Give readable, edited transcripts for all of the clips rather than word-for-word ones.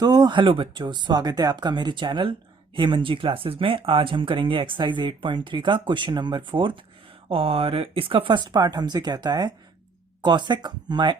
तो हेलो बच्चों, स्वागत है आपका मेरे चैनल हेमंत जी क्लासेस में। आज हम करेंगे एक्सरसाइज 8.3 का क्वेश्चन नंबर फोर्थ। और इसका फर्स्ट पार्ट हमसे कहता है cosec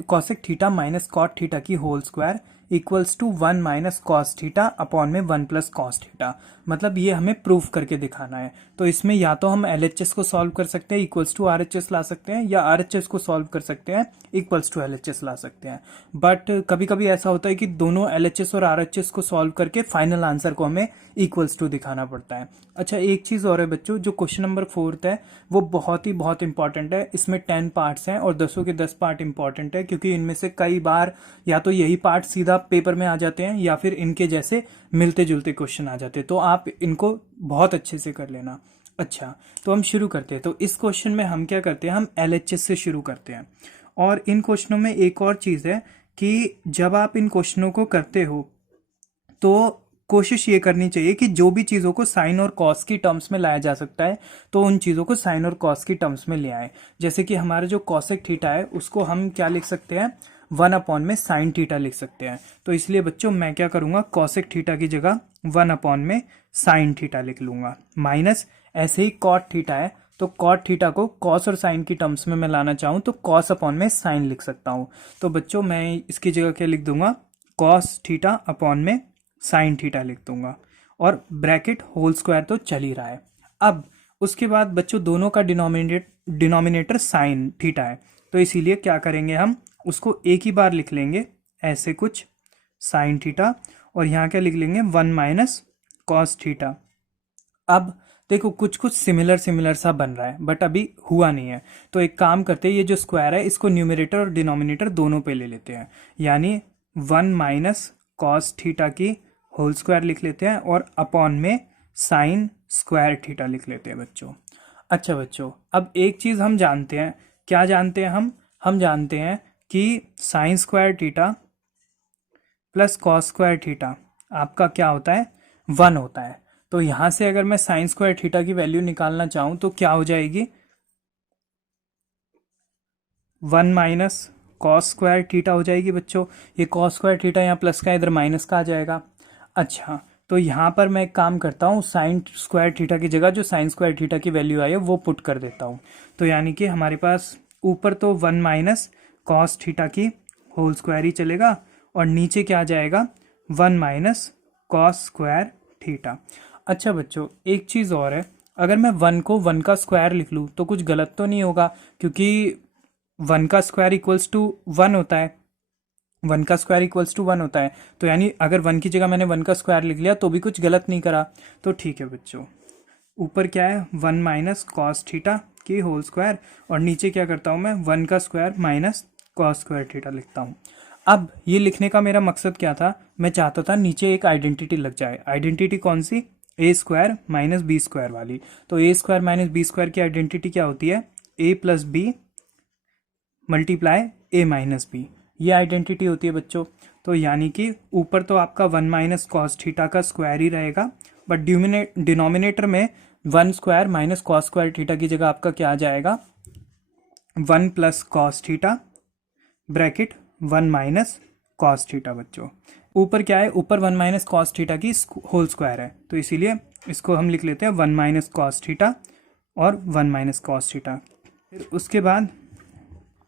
cosec theta minus cot theta की whole square equals to 1 minus cos theta upon में 1 प्लस कॉस थीटा। मतलब ये हमें प्रूफ करके दिखाना है। तो इसमें या तो हम एलएचएस को सॉल्व कर सकते हैं, इक्वल्स टू आरएचएस ला सकते हैं, या आरएचएस को सॉल्व कर सकते हैं, इक्वल्स टू एलएचएस ला सकते हैं। बट कभी कभी ऐसा होता है कि दोनों एलएचएस और आरएचएस को सॉल्व करके फाइनल आंसर को हमें इक्वल्स टू दिखाना पड़ता है। अच्छा, एक चीज और है बच्चों, जो क्वेश्चन नंबर फोर्थ है वो बहुत इंपॉर्टेंट है। इसमें 10 पार्ट्स हैं और 10 के 10 पार्ट इंपॉर्टेंट है, क्योंकि इनमें से कई बार या तो यही पार्ट सीधा पेपर में आ जाते हैं या फिर इनके जैसे मिलते जुलते क्वेश्चन आ जाते हैं। तो आप इनको बहुत अच्छे से कर लेना। अच्छा, तो हम शुरू करते हैं। तो इस क्वेश्चन में हम क्या करते हैं, हम एलएचएस से शुरू करते हैं। और इन क्वेश्चनों में एक और चीज है कि जब आप इन क्वेश्चनों को करते हो तो कोशिश ये करनी चाहिए कि जो भी चीज़ों को साइन और कॉस की टर्म्स में लाया जा सकता है तो उन चीज़ों को साइन और कॉस की टर्म्स में ले आए। जैसे कि हमारा जो कॉसेक थीटा है उसको हम क्या लिख सकते हैं, 1 अपॉन में साइन थीटा लिख सकते हैं। तो इसलिए बच्चों मैं क्या करूंगा, कॉसेक थीटा की जगह 1 अपॉन में साइन थीटा लिख लूंगा, माइनस ऐसे ही कॉट थीटा है तो कॉट थीटा को कॉस और साइन की टर्म्स में मैं लाना चाहूँ तो कॉस अपॉन में साइन लिख सकता हूँ। तो बच्चों मैं इसकी जगह क्या लिख दूंगा, कॉस थीटा अपॉन में साइन थीटा लिख दूंगा, और ब्रैकेट होल स्क्वायर तो चल ही रहा है। अब उसके बाद बच्चों दोनों का डिनोमिनेटर साइन थीटा है, तो इसीलिए क्या करेंगे, हम उसको एक ही बार लिख लेंगे ऐसे कुछ साइन थीटा, और यहाँ क्या लिख लेंगे 1 माइनस कॉस थीटा। अब देखो कुछ कुछ सिमिलर सिमिलर सा बन रहा है बट अभी हुआ नहीं है। तो एक काम करते हैं, ये जो स्क्वायर है इसको न्यूमरेटर और डिनोमिनेटर दोनों पे ले लेते हैं, यानी 1 माइनस कॉस थीटा की होल स्क्वायर लिख लेते हैं और अपॉन में साइन स्क्वायर थीटा लिख लेते हैं बच्चों। अच्छा बच्चों, अब एक चीज हम जानते हैं, क्या जानते हैं हम जानते हैं कि sine square theta plus cos square theta आपका क्या होता है, 1 होता है। तो यहां से अगर मैं साइन स्क्वायर थीटा की वैल्यू निकालना चाहूं तो क्या हो जाएगी, 1 माइनस कॉस स्क्वायर थीटा हो जाएगी बच्चों। ये कॉस स्क्वायर थीटा यहाँ प्लस का इधर माइनस का आ जाएगा। अच्छा, तो यहाँ पर मैं एक काम करता हूँ, साइन स्क्वायर थीटा की जगह जो साइन स्क्वायर थीटा की वैल्यू आई है वो पुट कर देता हूँ। तो यानी कि हमारे पास ऊपर तो 1 माइनस कॉस थीटा की होल स्क्वायर ही चलेगा, और नीचे क्या आ जाएगा, 1 माइनस कॉस स्क्वायर थीटा। अच्छा बच्चों, एक चीज़ और है, अगर मैं 1 को 1 का स्क्वायर लिख लूँ तो कुछ गलत तो नहीं होगा, क्योंकि 1 का स्क्वायर इक्वल्स टू 1 होता है। 1 का स्क्वायर इक्वल्स टू 1 होता है, तो यानी अगर 1 की जगह मैंने 1 का स्क्वायर लिख लिया तो भी कुछ गलत नहीं करा। तो ठीक है बच्चों, ऊपर क्या है 1 माइनस कॉस थीटा की होल स्क्वायर, और नीचे क्या करता हूँ मैं, 1 का square minus cos square theta लिखता हूँ। अब ये लिखने का मेरा मकसद क्या था, मैं चाहता था नीचे एक आइडेंटिटी लग जाए। आइडेंटिटी कौन सी, ए स्क्वायर माइनस बी स्क्वायर वाली। तो ए स्क्वायर माइनस बी स्क्वायर की आइडेंटिटी क्या होती है, ए प्लस बी मल्टीप्लाई ए माइनस बी, ये आइडेंटिटी होती है बच्चों। तो यानी कि ऊपर तो आपका 1 माइनस कॉस थीटा का स्क्वायर ही रहेगा, बट डिनोमिनेटर में 1 square minus cos square theta की जगह आपका क्या आ जाएगा, 1 plus cos theta bracket 1 minus cos theta बच्चों। ऊपर क्या है, ऊपर 1 माइनस कॉस थीटा की होल स्क्वायर है, तो इसीलिए इसको हम लिख लेते हैं 1 माइनस कॉस थीटा और 1 माइनस कॉस थीटा। फिर उसके बाद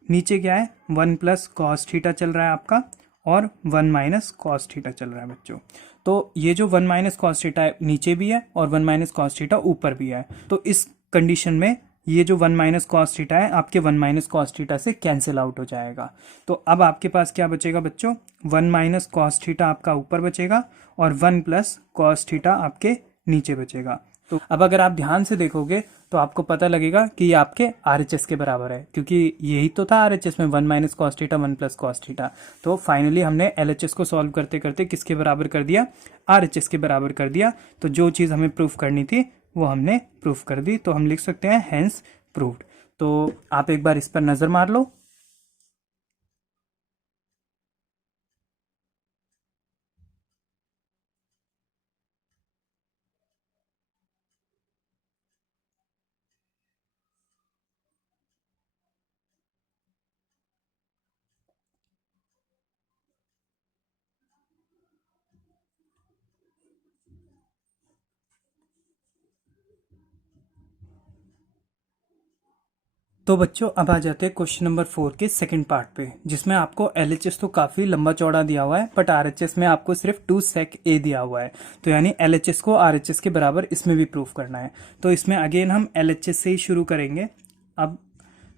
नीचे क्या है, 1 प्लस कॉस थीटा चल रहा है आपका, और 1 माइनस कॉस थीटा चल रहा है बच्चों। तो ये जो 1 माइनस कॉस थीटा है नीचे भी है और 1 माइनस कॉस थीटा ऊपर भी है। तो इस कंडीशन में ये जो 1 माइनस कॉस थीटा है आपके 1 माइनस कॉस थीटा से कैंसिल आउट हो जाएगा। तो अब आपके पास क्या बचेगा बच्चों, 1 माइनस कॉस थीटा आपका ऊपर बचेगा और 1 प्लस कॉस थीटा आपके नीचे बचेगा। तो अब अगर आप ध्यान से देखोगे तो आपको पता लगेगा कि ये आपके आरएचएस के बराबर है, क्योंकि यही तो था आरएचएस में, 1 minus cos theta 1 plus cos theta. तो फाइनली हमने एलएचएस को सॉल्व करते करते किसके बराबर कर दिया, आरएचएस के बराबर कर दिया। तो जो चीज़ हमें प्रूफ करनी थी वो हमने प्रूफ कर दी, तो हम लिख सकते हैं हेंस प्रूव्ड। तो आप एक बार इस पर नज़र मार लो। तो बच्चों अब आ जाते हैं क्वेश्चन नंबर 4 के सेकंड पार्ट पे, जिसमें आपको एलएचएस तो काफ़ी लंबा चौड़ा दिया हुआ है, बट आरएचएस में आपको सिर्फ 2 sec a दिया हुआ है। तो यानी एलएचएस को आरएचएस के बराबर इसमें भी प्रूफ करना है। तो इसमें अगेन हम एलएचएस से ही शुरू करेंगे। अब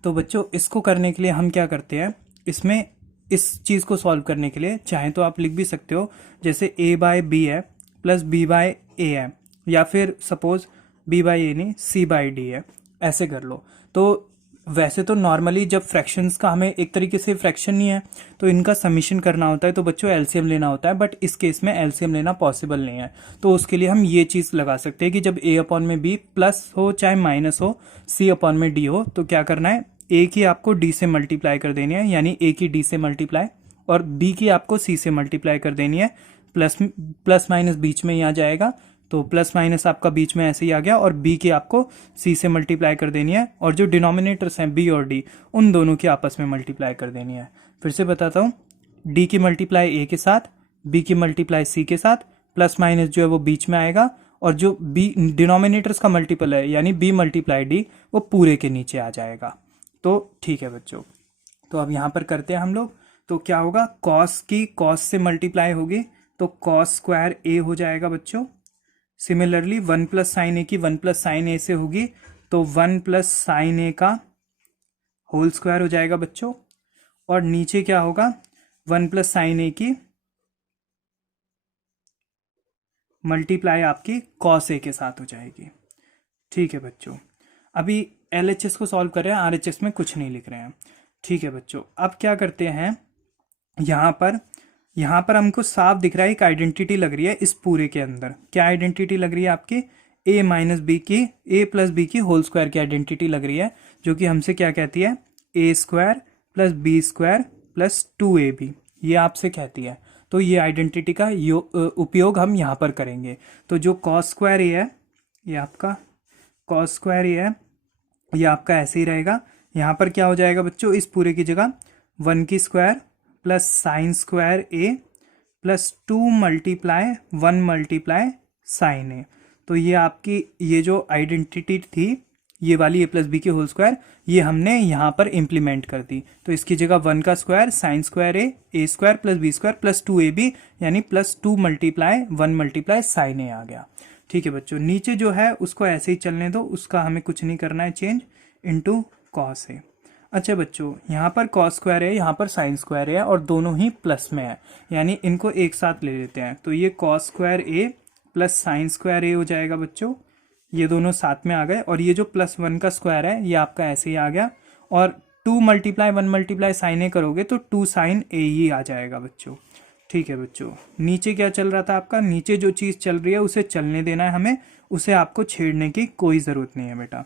तो बच्चों इसको करने के लिए हम क्या करते हैं, इसमें इस चीज़ को सॉल्व करने के लिए चाहे तो आप लिख भी सकते हो, जैसे a बाय बी है प्लस b बाय ए है, या फिर सपोज b बाय ए नहीं c बाय डी है, ऐसे कर लो। तो वैसे तो नॉर्मली जब फ्रैक्शंस का हमें एक तरीके से फ्रैक्शन नहीं है तो इनका समीशन करना होता है, तो बच्चों एलसीएम लेना होता है, बट इस केस में एलसीएम लेना पॉसिबल नहीं है। तो उसके लिए हम ये चीज़ लगा सकते हैं कि जब a अपॉन में b प्लस हो चाहे माइनस हो, c अपॉन में d हो, तो क्या करना है, a की आपको d से मल्टीप्लाई कर देनी है, यानी a की d से मल्टीप्लाई, और b की आपको c से मल्टीप्लाई कर देनी है। प्लस माइनस बीच में ही आ जाएगा, तो प्लस माइनस आपका बीच में ऐसे ही आ गया, और b की आपको c से मल्टीप्लाई कर देनी है, और जो डिनोमिनेटर्स हैं b और d उन दोनों की आपस में मल्टीप्लाई कर देनी है। फिर से बताता हूँ, d की मल्टीप्लाई a के साथ, b की मल्टीप्लाई c के साथ, प्लस माइनस जो है वो बीच में आएगा, और जो b डिनोमिनेटर्स का मल्टीपल है यानी b मल्टीप्लाई d वो पूरे के नीचे आ जाएगा। तो ठीक है बच्चों, तो अब यहाँ पर करते हैं हम लोग। तो क्या होगा, कॉस की कॉस से मल्टीप्लाई होगी तो कॉस स्क्वायर a हो जाएगा बच्चों। सिमिलरली 1 प्लस साइन ए की 1 प्लस साइन ए से होगी तो 1 प्लस साइन ए का होल स्क्वायर हो जाएगा बच्चों। और नीचे क्या होगा, 1 प्लस साइन ए की मल्टीप्लाई आपकी कॉस ए के साथ हो जाएगी। ठीक है बच्चों, अभी एलएचएस को सॉल्व कर रहे हैं, आरएचएस में कुछ नहीं लिख रहे हैं। ठीक है बच्चों, अब क्या करते हैं, यहाँ पर हमको साफ दिख रहा है एक आइडेंटिटी लग रही है इस पूरे के अंदर। क्या आइडेंटिटी लग रही है आपकी, a माइनस बी की a प्लस बी की होल स्क्वायर की आइडेंटिटी लग रही है, जो कि हमसे क्या कहती है, a square plus B square plus 2ab, ये आपसे कहती है। तो ये आइडेंटिटी का उपयोग हम यहाँ पर करेंगे। तो जो कॉस स्क्वायर a है, ये आपका कॉस स्क्वायर a है, ये आपका ऐसे ही रहेगा। यहाँ पर क्या हो जाएगा बच्चों, इस पूरे की जगह 1 की square plus sine square a plus 2 multiply 1 multiply sine a. तो ये आपकी ये जो आइडेंटिटी थी, ये वाली a प्लस बी की होल स्क्वायर, ये हमने यहाँ पर इम्प्लीमेंट कर दी। तो इसकी जगह 1 का square sine square a square plus B square plus 2ab, यानी plus 2 multiply 1 multiply sine a आ गया। ठीक है बच्चों, नीचे जो है उसको ऐसे ही चलने दो, उसका हमें कुछ नहीं करना है चेंज, इनटू कॉस ए। अच्छा बच्चों, यहाँ पर कॉस स्क्वायर है, यहाँ पर साइन स्क्वायर है, और दोनों ही प्लस में है, यानी इनको एक साथ ले लेते हैं। तो ये कॉस स्क्वायर ए प्लस साइन स्क्वायर ए हो जाएगा बच्चों, ये दोनों साथ में आ गए। और ये जो प्लस 1 का स्क्वायर है ये आपका ऐसे ही आ गया, और 2 मल्टीप्लाई 1 मल्टीप्लाई साइन ए करोगे तो 2 साइन ए ही आ जाएगा बच्चों। ठीक है बच्चों, नीचे क्या चल रहा था आपका, नीचे जो चीज़ चल रही है उसे चलने देना है हमें, उसे आपको छेड़ने की कोई ज़रूरत नहीं है बेटा।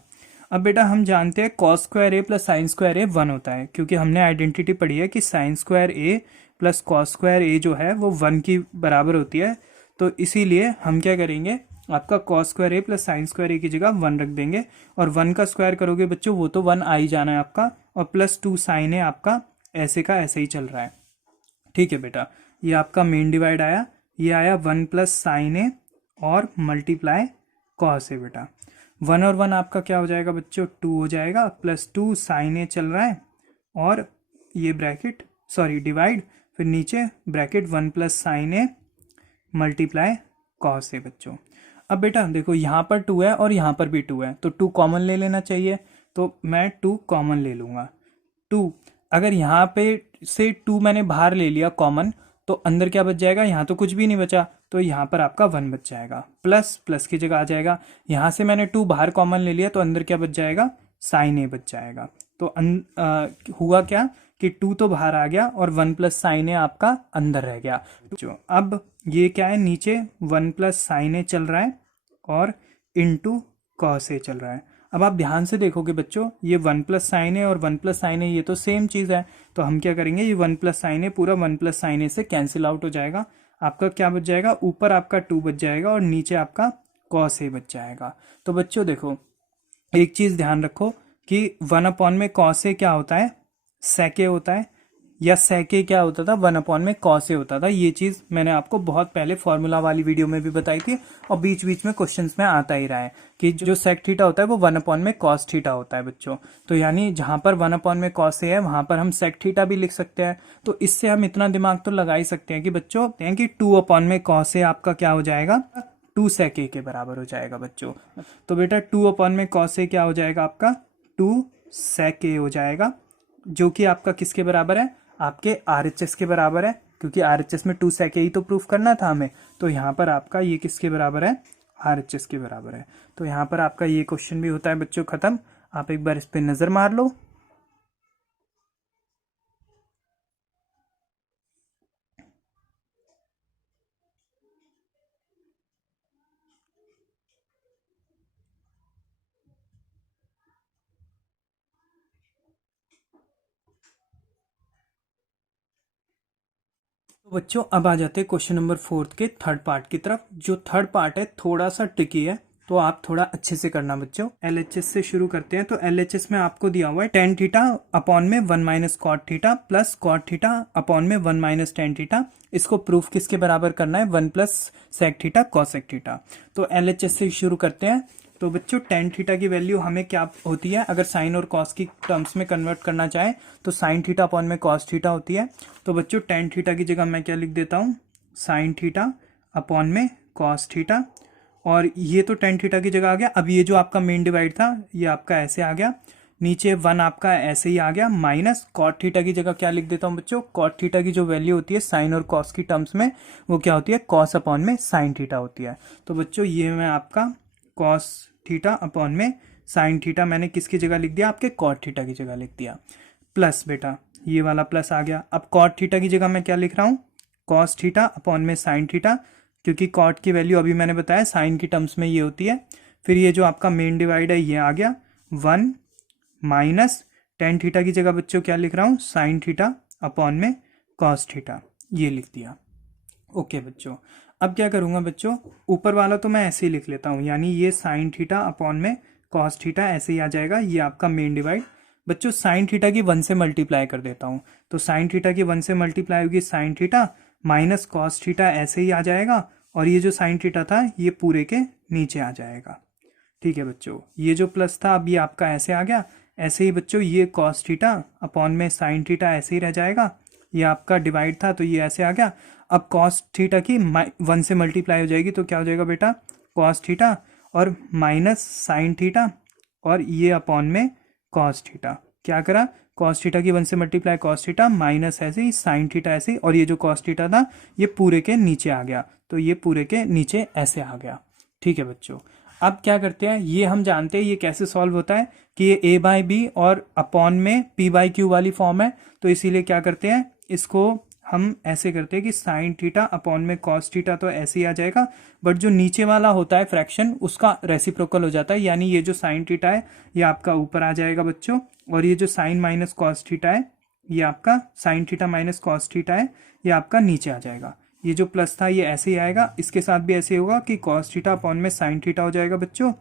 अब बेटा हम जानते हैं कॉस स्क्वायर ए प्लस साइन स्क्वायर ए 1 होता है, क्योंकि हमने आइडेंटिटी पढ़ी है कि साइन स्क्वायर ए प्लस कॉस स्क्वायर ए जो है वो 1 की बराबर होती है। तो इसीलिए हम क्या करेंगे, आपका कॉस स्क्वायर ए प्लस साइन स्क्वायर ए की जगह 1 रख देंगे, और 1 का स्क्वायर करोगे बच्चों वो तो 1 आ ही जाना है आपका, और प्लस 2 साइन ए आपका ऐसे का ऐसे ही चल रहा है। ठीक है बेटा, ये आपका मेन डिवाइड आया, ये आया 1 प्लस साइन ए और मल्टीप्लाई कॉस ए। बेटा 1 और 1 आपका क्या हो जाएगा बच्चों, 2 हो जाएगा, प्लस 2 साइन ए चल रहा है, और ये ब्रैकेट सॉरी डिवाइड, फिर नीचे bracket 1 plus sign A multiply cos A बच्चों। अब बेटा देखो यहाँ पर 2 है और यहाँ पर भी 2 है, तो 2 कॉमन ले लेना चाहिए, तो मैं 2 कॉमन ले लूँगा। 2 अगर यहाँ पे से 2 मैंने बाहर ले लिया कॉमन, तो अंदर क्या बच जाएगा, यहाँ तो कुछ भी नहीं बचा, तो यहाँ पर आपका 1 बच जाएगा, प्लस प्लस की जगह आ जाएगा। यहाँ से मैंने 2 बाहर कॉमन ले लिया, तो अंदर क्या बच जाएगा, साइन ए बच जाएगा। तो हुआ क्या कि 2 तो बाहर आ गया और 1 प्लस साइन ए आपका अंदर रह गया। जो अब ये क्या है, नीचे 1 प्लस साइन ए चल रहा है और इनटू कॉस ए चल रहा है। अब आप ध्यान से देखोगे बच्चों, ये 1 प्लस साइन ए और 1 प्लस साइन ए ये तो सेम चीज़ है, तो हम क्या करेंगे, ये 1 प्लस साइन ए पूरा 1 प्लस साइन ए से कैंसिल आउट हो जाएगा। आपका क्या बच जाएगा, ऊपर आपका 2 बच जाएगा और नीचे आपका कॉस ए बच जाएगा। तो बच्चों देखो, एक चीज़ ध्यान रखो कि 1 अपॉन में कॉस ए क्या होता है, सेक ए होता है, या sec a क्या होता था, 1 अपॉन में cos a होता था। ये चीज मैंने आपको बहुत पहले फॉर्मूला वाली वीडियो में भी बताई थी और बीच बीच में क्वेश्चंस में आता ही रहा है कि जो sec थीटा होता है वो 1 अपॉन में cos थीटा होता है बच्चों। तो यानी जहां पर 1 अपॉन में cos a है वहां पर हम sec थीटा भी लिख सकते हैं। तो इससे हम इतना दिमाग तो लगा ही सकते हैं कि बच्चों 2 अपॉन में cos a आपका क्या हो जाएगा, 2 sec a के बराबर हो जाएगा बच्चों। तो बेटा 2 अपॉन में cos a क्या हो जाएगा आपका, 2 sec a हो जाएगा, जो कि आपका किसके बराबर है, आपके RHS के बराबर है, क्योंकि RHS में 2 sec a ही तो प्रूफ करना था हमें। तो यहाँ पर आपका ये किसके बराबर है, RHS के बराबर है। तो यहाँ पर आपका ये क्वेश्चन भी होता है बच्चों खत्म। आप एक बार इस पर नजर मार लो। तो बच्चों अब आ जाते हैं क्वेश्चन नंबर 4 के थर्ड पार्ट की तरफ। जो थर्ड पार्ट है थोड़ा सा ट्रिकी है, तो आप थोड़ा अच्छे से करना बच्चों। LHS से शुरू करते हैं। तो LHS में आपको दिया हुआ है tan थीटा अपॉन में 1 minus cot theta plus cot theta upon में 1 माइनस tan थीटा। इसको प्रूफ किसके बराबर करना है, 1 plus sec theta cosec theta. तो LHS से शुरू करते हैं। तो बच्चों tan थीटा की वैल्यू हमें क्या होती है, अगर साइन और कॉस की टर्म्स में कन्वर्ट करना चाहे तो साइन थीटा अपॉन में कॉस थीटा होती है। तो बच्चों tan थीटा की जगह मैं क्या लिख देता हूँ, साइन थीटा अपॉन में कॉस थीटा। और ये तो tan थीटा की जगह आ गया। अब ये जो आपका मेन डिवाइड था ये आपका ऐसे आ गया, नीचे 1 आपका ऐसे ही आ गया, माइनस कॉट थीटा की जगह क्या लिख देता हूँ बच्चों, कॉट थीटा की जो वैल्यू होती है साइन और कॉस की टर्म्स में वो क्या होती है, कॉस अपॉन में साइन थीटा होती है। तो बच्चों ये मैं आपका कॉस थीटा अपॉन में साइन थीटा मैंने किसकी जगह लिख दिया, आपके कॉट थीटा की जगह लिख दिया। प्लस बेटा ये वाला प्लस आ गया। अब कॉट थीटा की जगह मैं क्या लिख रहा हूँ, कॉस थीटा अपॉन में साइन थीटा, क्योंकि कॉट की वैल्यू अभी मैंने बताया साइन की टर्म्स में ये होती है। फिर ये जो आपका मेन डिवाइड है ये आ गया 1 माइनस tan थीटा की जगह बच्चों क्या लिख रहा हूँ, साइन थीटा अपॉन में कॉस थीटा, ये लिख दिया। ओके बच्चों, अब क्या करूंगा बच्चों, ऊपर वाला तो मैं ऐसे ही लिख लेता हूँ, यानी ये साइन थीटा अपॉन में कॉस थीटा ऐसे ही आ जाएगा। ये आपका मेन डिवाइड। बच्चों साइन थीटा की 1 से मल्टीप्लाई कर देता हूँ। तो साइन थीटा की 1 से मल्टीप्लाई होगी sign theta minus cos theta ऐसे ही आ जाएगा, और ये जो साइन थीटा था ये पूरे के नीचे आ जाएगा। ठीक है बच्चों, ये जो प्लस था अब ये आपका ऐसे आ गया। ऐसे ही बच्चों ये कॉस थीटा अपॉन में साइन थीटा ऐसे ही रह जाएगा। ये आपका डिवाइड था तो ये ऐसे आ गया। अब कॉस थीटा की 1 से मल्टीप्लाई हो जाएगी तो क्या हो जाएगा बेटा, कॉस थीटा और माइनस साइन थीटा, और ये अपॉन में कॉस थीटा। क्या करा, कॉस थीटा की 1 से मल्टीप्लाई कॉस थीटा माइनस ऐसे ही साइन थीटा ऐसे ही, और ये जो कॉस थीटा था ये पूरे के नीचे आ गया, तो ये पूरे के नीचे ऐसे आ गया। ठीक है बच्चों, अब क्या करते हैं, ये हम जानते हैं ये कैसे सॉल्व होता है कि ये a बाई बी और अपॉन में p बाई क्यू वाली फॉर्म है। तो इसीलिए क्या करते हैं, इसको हम ऐसे करते हैं कि साइन थीटा अपॉन में कॉस थीटा तो ऐसे ही आ जाएगा, बट जो नीचे वाला होता है फ्रैक्शन उसका रेसिप्रोकल हो जाता है, यानी ये जो साइन थीटा है ये आपका ऊपर आ जाएगा बच्चों, और ये जो साइन माइनस कॉस थीटा है ये आपका sign theta minus cos theta है ये आपका नीचे आ जाएगा। ये जो प्लस था ये ऐसे ही आएगा, इसके साथ भी ऐसे होगा कि कॉस थीटा अपॉन में साइन थीटा हो जाएगा बच्चों,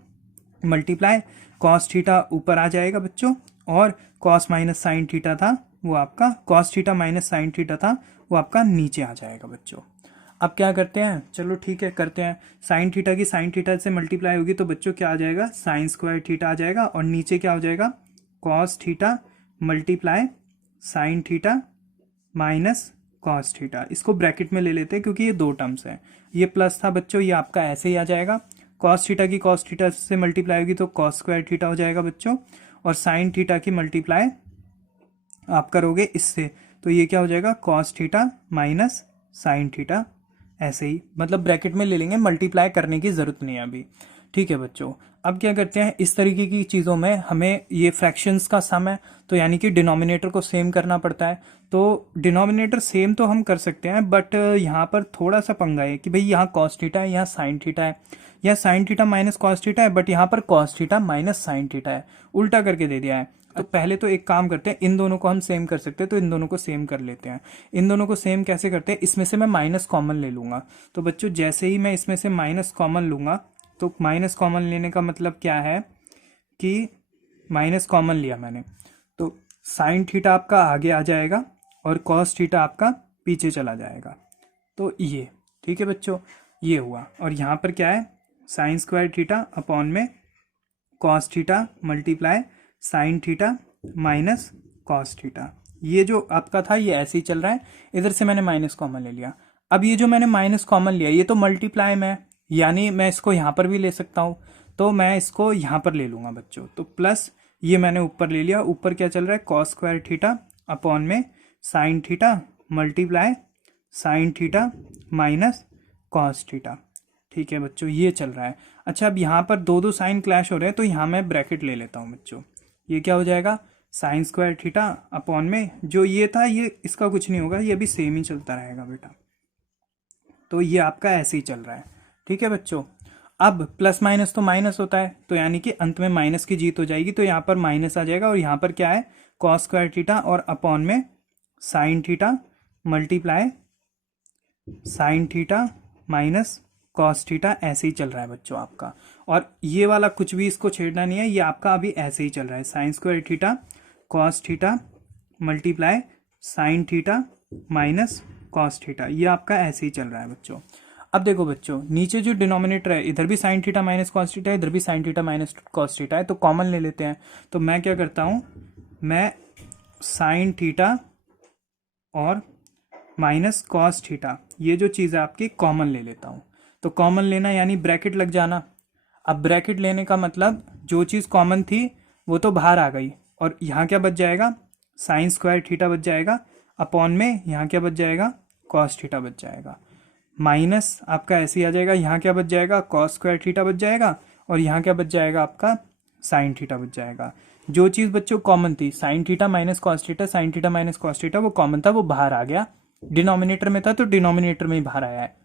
मल्टीप्लाई कॉस थीटा ऊपर आ जाएगा बच्चों, और कॉस माइनस साइन थीटा था वो आपका, cos theta minus sine theta था वो आपका नीचे आ जाएगा बच्चों। अब क्या करते हैं, चलो ठीक है करते हैं। साइन थीटा की साइन थीटा से मल्टीप्लाई होगी तो बच्चों क्या आ जाएगा, साइन स्क्वायर थीटा आ जाएगा, और नीचे क्या हो जाएगा, cos theta multiply sine theta minus cos theta. इसको ब्रैकेट में ले लेते हैं क्योंकि ये दो टर्म्स हैं। ये प्लस था बच्चों, ये आपका ऐसे ही आ जाएगा। कॉस थीटा की कॉस थीटा से मल्टीप्लाई होगी तो कॉस स्क्वायर थीटा हो जाएगा बच्चों, और साइन थीटा की मल्टीप्लाई आप करोगे इससे तो ये क्या हो जाएगा, cos theta minus sine theta, ऐसे ही मतलब ब्रैकेट में ले लेंगे, मल्टीप्लाई करने की जरूरत नहीं है अभी। ठीक है बच्चों, अब क्या करते हैं, इस तरीके की चीज़ों में हमें ये फ्रैक्शंस का सम है तो यानी कि डिनोमिनेटर को सेम करना पड़ता है। तो डिनोमिनेटर सेम तो हम कर सकते हैं, बट यहाँ पर थोड़ा सा पंगा है कि भाई यहाँ कॉस थीटा है यहाँ साइन थीटा है, यहाँ sign theta minus cos theta है, बट यहाँ पर cos theta minus sine theta है, उल्टा करके दे दिया है। तो पहले तो एक काम करते हैं, इन दोनों को हम सेम कर सकते हैं तो इन दोनों को सेम कर लेते हैं। इन दोनों को सेम कैसे करते हैं, इसमें से मैं माइनस कॉमन ले लूंगा। तो बच्चों जैसे ही मैं इसमें से माइनस कॉमन लूंगा, तो माइनस कॉमन लेने का मतलब क्या है कि माइनस कॉमन लिया मैंने तो साइन थीटा आपका आगे आ जाएगा, और कॉस थीटा आपका पीछे चला जाएगा। तो ये ठीक है बच्चों, ये हुआ। और यहाँ पर क्या है, साइन स्क्वायर थीटा अपॉन में cos theta multiply sine theta minus cos theta. ये जो आपका था ये ऐसे ही चल रहा है, इधर से मैंने माइनस कॉमन ले लिया। अब ये जो मैंने माइनस कॉमन लिया ये तो मल्टीप्लाई में है, यानी मैं इसको यहाँ पर भी ले सकता हूँ, तो मैं इसको यहाँ पर ले लूँगा बच्चों। तो प्लस ये मैंने ऊपर ले लिया, ऊपर क्या चल रहा है, कॉस स्क्वायर थीटा अपॉन में sine theta multiply sine theta minus cos theta. ठीक है बच्चों, ये चल रहा है। अच्छा, अब यहाँ पर दो दो साइन क्लैश हो रहे हैं, तो यहाँ मैं ब्रैकेट ले लेता हूँ बच्चों। ये क्या हो जाएगा, साइन स्क्वायर थीटा अपॉन में जो ये था ये इसका कुछ नहीं होगा, ये भी सेम ही चलता रहेगा बेटा। तो ये आपका ऐसे ही चल रहा है। ठीक है बच्चों, अब प्लस माइनस तो माइनस होता है, तो यानी कि अंत में माइनस की जीत हो जाएगी, तो यहाँ पर माइनस आ जाएगा। और यहाँ पर क्या है, कॉस स्क्वायर थीटा और अपॉन में sine theta multiply sine theta minus cos theta, ऐसे ही चल रहा है बच्चों आपका। और ये वाला कुछ भी इसको छेड़ना नहीं है, ये आपका अभी ऐसे ही चल रहा है, sine square theta cos theta multiply sine theta minus cos theta, ये आपका ऐसे ही चल रहा है बच्चों। अब देखो बच्चों, नीचे जो डिनोमिनेटर है इधर भी sign theta minus cos theta है, इधर भी sign theta minus cos theta है, तो कॉमन ले लेते हैं। तो मैं क्या करता हूँ, मैं साइन थीटा और माइनस कॉस थीटा ये जो चीज़ है आपकी कॉमन ले लेता हूँ। तो कॉमन लेना यानी ब्रैकेट लग जाना। अब ब्रैकेट लेने का मतलब जो चीज़ कॉमन थी वो तो बाहर आ गई, और यहाँ क्या बच जाएगा, साइन स्क्वायर थीटा बच जाएगा अपॉन में यहाँ क्या बच जाएगा, कॉस थीटा बच जाएगा। माइनस आपका ऐसे ही आ जाएगा, यहाँ क्या बच जाएगा, कॉस स्क्वायर थीटा बच जाएगा, और यहाँ क्या बच जाएगा आपका, साइन थीटा बच जाएगा। जो चीज़ बच्चों कॉमन थी, sign theta minus cos theta, sign theta minus cos theta, वो कॉमन था, वो बाहर आ गया। डिनोमिनेटर में था तो डिनोमिनेटर में ही बाहर आया है।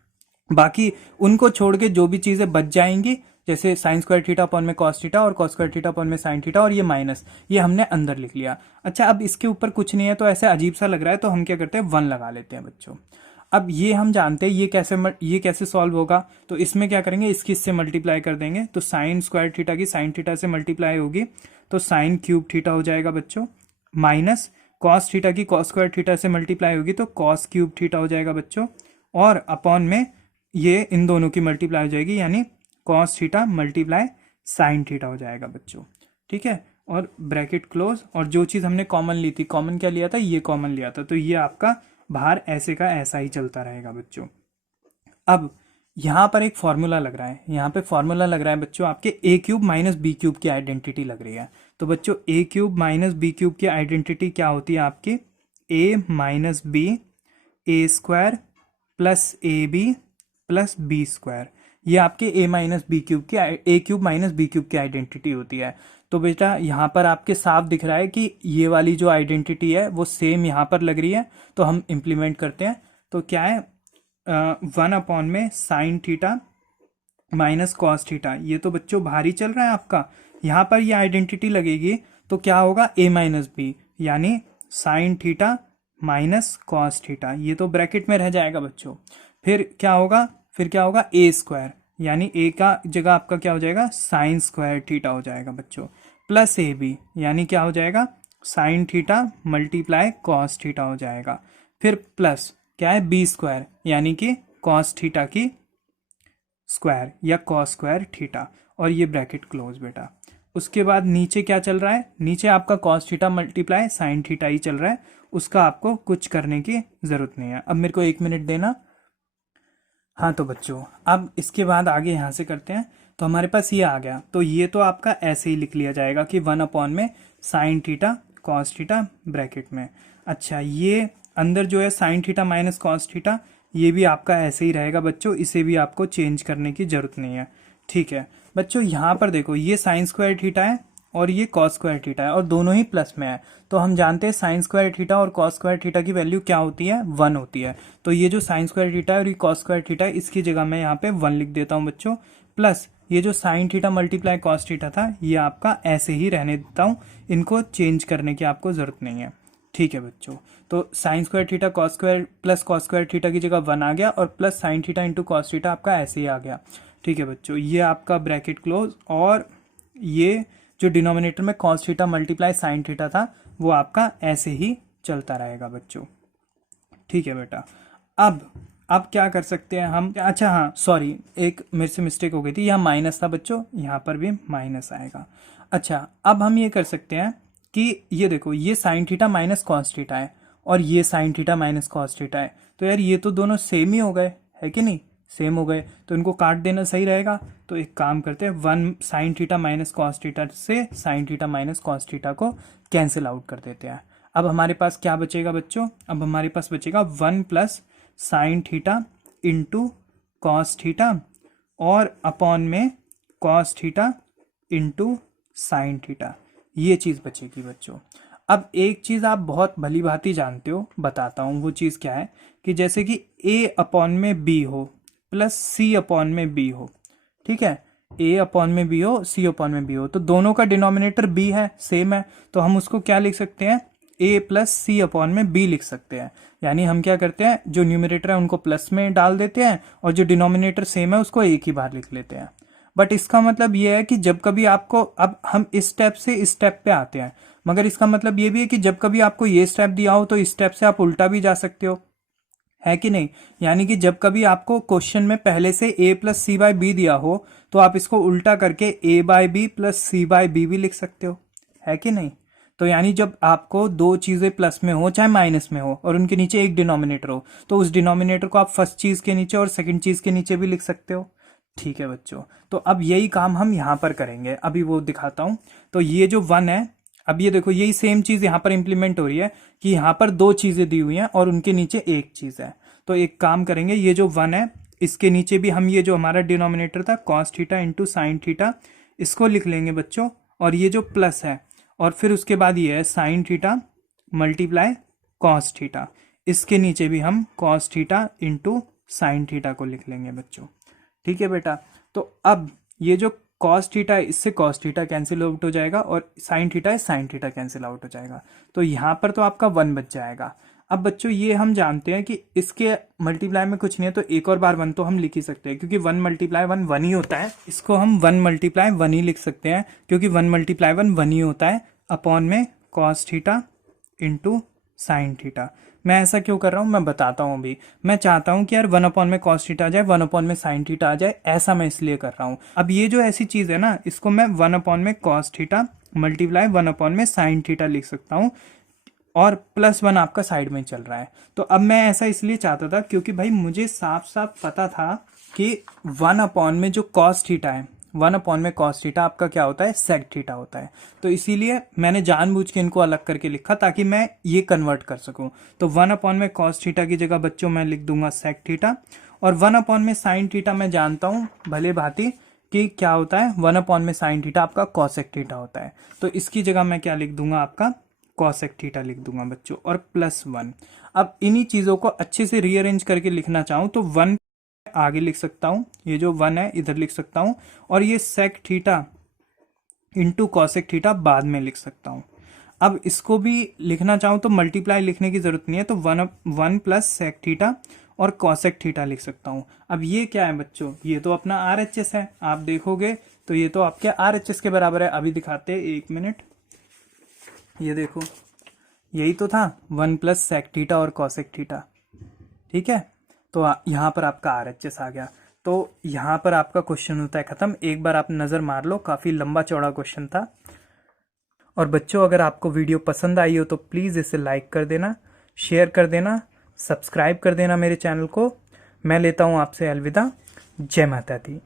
बाकी उनको छोड़ के जो भी चीज़ें बच जाएंगी, जैसे साइन स्क्वायर थीटा अपॉन में कॉस थीटा और कॉस स्क्वायर थीटा अपॉन में साइन थीटा और ये माइनस, ये हमने अंदर लिख लिया। अच्छा, अब इसके ऊपर कुछ नहीं है तो ऐसे अजीब सा लग रहा है, तो हम क्या करते हैं, 1 लगा लेते हैं बच्चों। अब ये हम जानते हैं ये कैसे सॉल्व होगा, तो इसमें क्या करेंगे, इसकी इससे मल्टीप्लाई कर देंगे। तो साइन स्क्वायर थीटा की साइन थीटा से मल्टीप्लाई होगी तो साइन क्यूब थीटा हो जाएगा बच्चों, माइनस कॉस थीटा की कॉस स्क्वायर थीटा से मल्टीप्लाई होगी तो कॉस क्यूब थीटा हो जाएगा बच्चों, और अपॉन में ये इन दोनों की मल्टीप्लाई हो जाएगी, यानी cos theta multiply sine theta हो जाएगा बच्चों। ठीक है, और ब्रैकेट क्लोज। और जो चीज़ हमने कॉमन ली थी, कॉमन क्या लिया था, ये कॉमन लिया था, तो ये आपका बाहर ऐसे का ऐसा ही चलता रहेगा बच्चों। अब यहाँ पर एक फॉर्मूला लग रहा है, यहाँ पे फॉर्मूला लग रहा है बच्चों, आपके a cube minus b cube की आइडेंटिटी लग रही है। तो बच्चों a cube minus b cube की आइडेंटिटी क्या होती है आपकी, a minus b a square plus a b plus B square, ये आपके ए माइनस बी क्यूब की a cube minus b cube की आइडेंटिटी होती है। तो बेटा यहाँ पर आपके साफ दिख रहा है कि ये वाली जो आइडेंटिटी है वो सेम यहाँ पर लग रही है, तो हम इम्प्लीमेंट करते हैं। तो क्या है, 1 अपॉन में sign theta minus cos theta, ये तो बच्चों भारी चल रहा है आपका। यहाँ पर ये आइडेंटिटी लगेगी तो क्या होगा, ए माइनस बी, यानी sign theta minus cos theta, ये तो ब्रैकेट में रह जाएगा बच्चों। फिर क्या होगा, ए स्क्वायर, यानी ए का जगह आपका क्या हो जाएगा, साइन स्क्वायर थीटा हो जाएगा बच्चों, प्लस ए बी, यानी क्या हो जाएगा, sine theta multiply cos theta हो जाएगा। फिर प्लस क्या है, बी स्क्वायर, यानी कि कॉस थीटा की स्क्वायर या कॉस स्क्वायर थीटा, और ये ब्रैकेट क्लोज बेटा। उसके बाद नीचे क्या चल रहा है, नीचे आपका cos theta multiply sine theta ही चल रहा है, उसका आपको कुछ करने की जरूरत नहीं है। अब मेरे को 1 मिनट देना। हाँ तो बच्चों, अब इसके बाद आगे यहाँ से करते हैं। तो हमारे पास ये आ गया, तो ये तो आपका ऐसे ही लिख लिया जाएगा कि 1 अपॉन में sine theta cos theta bracket में। अच्छा, ये अंदर जो है sign theta minus cos theta, ये भी आपका ऐसे ही रहेगा बच्चों, इसे भी आपको चेंज करने की जरूरत नहीं है। ठीक है बच्चों, यहाँ पर देखो ये साइन स्क्वायर थीटा है और ये कॉस स्क्वायर थीटा है, और दोनों ही प्लस में है। तो हम जानते हैं साइन स्क्वायर थीटा और कॉस स्क्वायर थीटा की वैल्यू क्या होती है, 1 होती है। तो ये जो साइन स्क्वायर थीटा है और ये कॉस स्क्वायर थीटा है, इसकी जगह मैं यहाँ पे 1 लिख देता हूँ बच्चों, प्लस ये जो sine theta multiply cos theta था ये आपका ऐसे ही रहने देता हूँ, इनको चेंज करने की आपको जरूरत नहीं है। ठीक है बच्चों, तो sine square theta cos square plus cos square theta की जगह 1 आ गया, और plus sine theta into cos theta आपका ऐसे ही आ गया। ठीक है बच्चों, ये आपका ब्रैकेट क्लोज, और ये जो डिनोमिनेटर में cos theta multiply sine theta था वो आपका ऐसे ही चलता रहेगा बच्चों। ठीक है बेटा। अब क्या कर सकते हैं हम, अच्छा हाँ सॉरी, एक मेरे से मिस्टेक हो गई थी, यहाँ माइनस था बच्चों, यहाँ पर भी माइनस आएगा। अच्छा अब हम ये कर सकते हैं कि ये देखो, ये sign theta minus cos theta है और ये sign theta minus cos theta है, तो यार ये तो दोनों सेम ही हो गए, है कि नहीं, सेम हो गए, तो इनको काट देना सही रहेगा। तो एक काम करते हैं, one sine theta minus cos theta से sine theta minus cos theta को कैंसिल आउट कर देते हैं। अब हमारे पास क्या बचेगा बच्चों, अब हमारे पास बचेगा one plus sine theta into cos theta और अपॉन में cos theta into sine theta, ये चीज़ बचेगी बच्चों। अब एक चीज़ आप बहुत भली भांति जानते हो, बताता हूँ वो चीज़ क्या है, कि जैसे कि a अपॉन में b हो प्लस c अपॉन में b हो, ठीक है, a अपॉन में b हो c अपॉन में b हो, तो दोनों का डिनोमिनेटर b है, सेम है, तो हम उसको क्या लिख सकते हैं, a प्लस सी अपॉन में b लिख सकते हैं। यानी हम क्या करते हैं, जो न्यूमरेटर है उनको प्लस में डाल देते हैं और जो डिनोमिनेटर सेम है उसको एक ही बार लिख लेते हैं। बट इसका मतलब ये है कि जब कभी आपको, अब हम इस स्टेप से इस स्टेप पे आते हैं, मगर इसका मतलब ये भी है कि जब कभी आपको ये स्टेप दिया हो तो इस स्टेप से आप उल्टा भी जा सकते हो, है कि नहीं। यानी कि जब कभी आपको क्वेश्चन में पहले से a plus C by B दिया हो तो आप इसको उल्टा करके a by B plus C by B भी लिख सकते हो, है कि नहीं। तो यानी जब आपको दो चीजें प्लस में हो चाहे माइनस में हो और उनके नीचे एक डिनोमिनेटर हो, तो उस डिनोमिनेटर को आप फर्स्ट चीज के नीचे और सेकंड चीज के नीचे भी लिख सकते हो, ठीक है बच्चों। तो अब यही काम हम यहाँ पर करेंगे, अभी वो दिखाता हूँ। तो ये जो वन है, अब ये देखो यही सेम चीज यहाँ पर इंप्लीमेंट हो रही है कि यहाँ पर दो चीजें दी हुई हैं और उनके नीचे एक चीज है। तो एक काम करेंगे, ये जो वन है इसके नीचे भी हम ये जो हमारा डिनोमिनेटर था cos theta into sine theta, इसको लिख लेंगे बच्चों, और ये जो प्लस है और फिर उसके बाद ये है sine theta multiply cos theta, इसके नीचे भी हम cos theta into sine theta को लिख लेंगे बच्चों, ठीक है बेटा। तो अब ये जो कॉस थीटा है इससे कॉस थीटा कैंसिल आउट हो जाएगा और साइन थीटा है साइन थीटा कैंसिल आउट हो जाएगा, तो यहाँ पर तो आपका वन बच जाएगा। अब बच्चों ये हम जानते हैं कि इसके मल्टीप्लाई में कुछ नहीं है, तो एक और बार वन तो हम लिख ही सकते हैं, क्योंकि वन मल्टीप्लाई वन वन ही होता है, इसको हम वन मल्टीप्लाई वन ही लिख सकते हैं, क्योंकि वन मल्टीप्लाई वन वन ही होता है, अपॉन में cos theta into sine theta. मैं ऐसा क्यों कर रहा हूँ मैं बताता हूँ अभी। मैं चाहता हूँ कि यार वन अपॉन में कॉस थीटा आ जाए, वन अपॉन में साइन थीटा आ जाए, ऐसा मैं इसलिए कर रहा हूँ। अब ये जो ऐसी चीज है ना, इसको मैं वन अपॉन में cos theta multiply one upon में साइन थीटा लिख सकता हूँ, और प्लस वन आपका साइड में चल रहा है। तो अब मैं ऐसा इसलिए चाहता था क्योंकि भाई मुझे साफ साफ पता था कि वन अपॉन में जो कॉस थीटा है, वन अपॉन में कॉस थीटा आपका क्या होता है, सेक थीटा होता है। तो इसीलिए मैंने जानबूझ के इनको अलग करके लिखा ताकि मैं ये कन्वर्ट कर सकूं। तो वन अपॉन में कॉस थीटा की जगह बच्चों मैं लिख दूंगा सेक थीटा, और वन अपॉन में साइन थीटा मैं जानता हूं भले भांति कि क्या होता है, वन अपॉन में साइन थीटा आपका कॉसेक थीटा होता है। तो इसकी जगह मैं क्या लिख दूंगा, आपका कॉसेक थीटा लिख दूंगा बच्चों, और प्लस वन। अब इन्हीं चीजों को अच्छे से रीअरेंज करके लिखना चाहूं तो वन आगे लिख सकता हूं, ये जो वन है इधर लिख सकता हूं, और ये sec theta into cosec theta बाद में लिख सकता हूं। अब इसको भी लिखना चाहूं तो मल्टीप्लाई लिखने की जरूरत नहीं है, तो वन प्लस सेक थीटा और कॉसेक थीटा लिख सकता हूं। अब ये क्या है बच्चों, ये तो अपना RHS है, आप देखोगे तो ये तो आपके RHS के बराबर है। अभी दिखाते हैं, एक मिनट, ये देखो यही तो था, वन प्लस सेक थीटा और कॉसेक थीटा, ठीक है। तो यहाँ पर आपका RHS आ गया, तो यहाँ पर आपका क्वेश्चन होता है खत्म। एक बार आप नज़र मार लो, काफ़ी लंबा चौड़ा क्वेश्चन था। और बच्चों अगर आपको वीडियो पसंद आई हो तो प्लीज़ इसे लाइक कर देना, शेयर कर देना, सब्सक्राइब कर देना मेरे चैनल को। मैं लेता हूँ आपसे अलविदा। जय माता दी।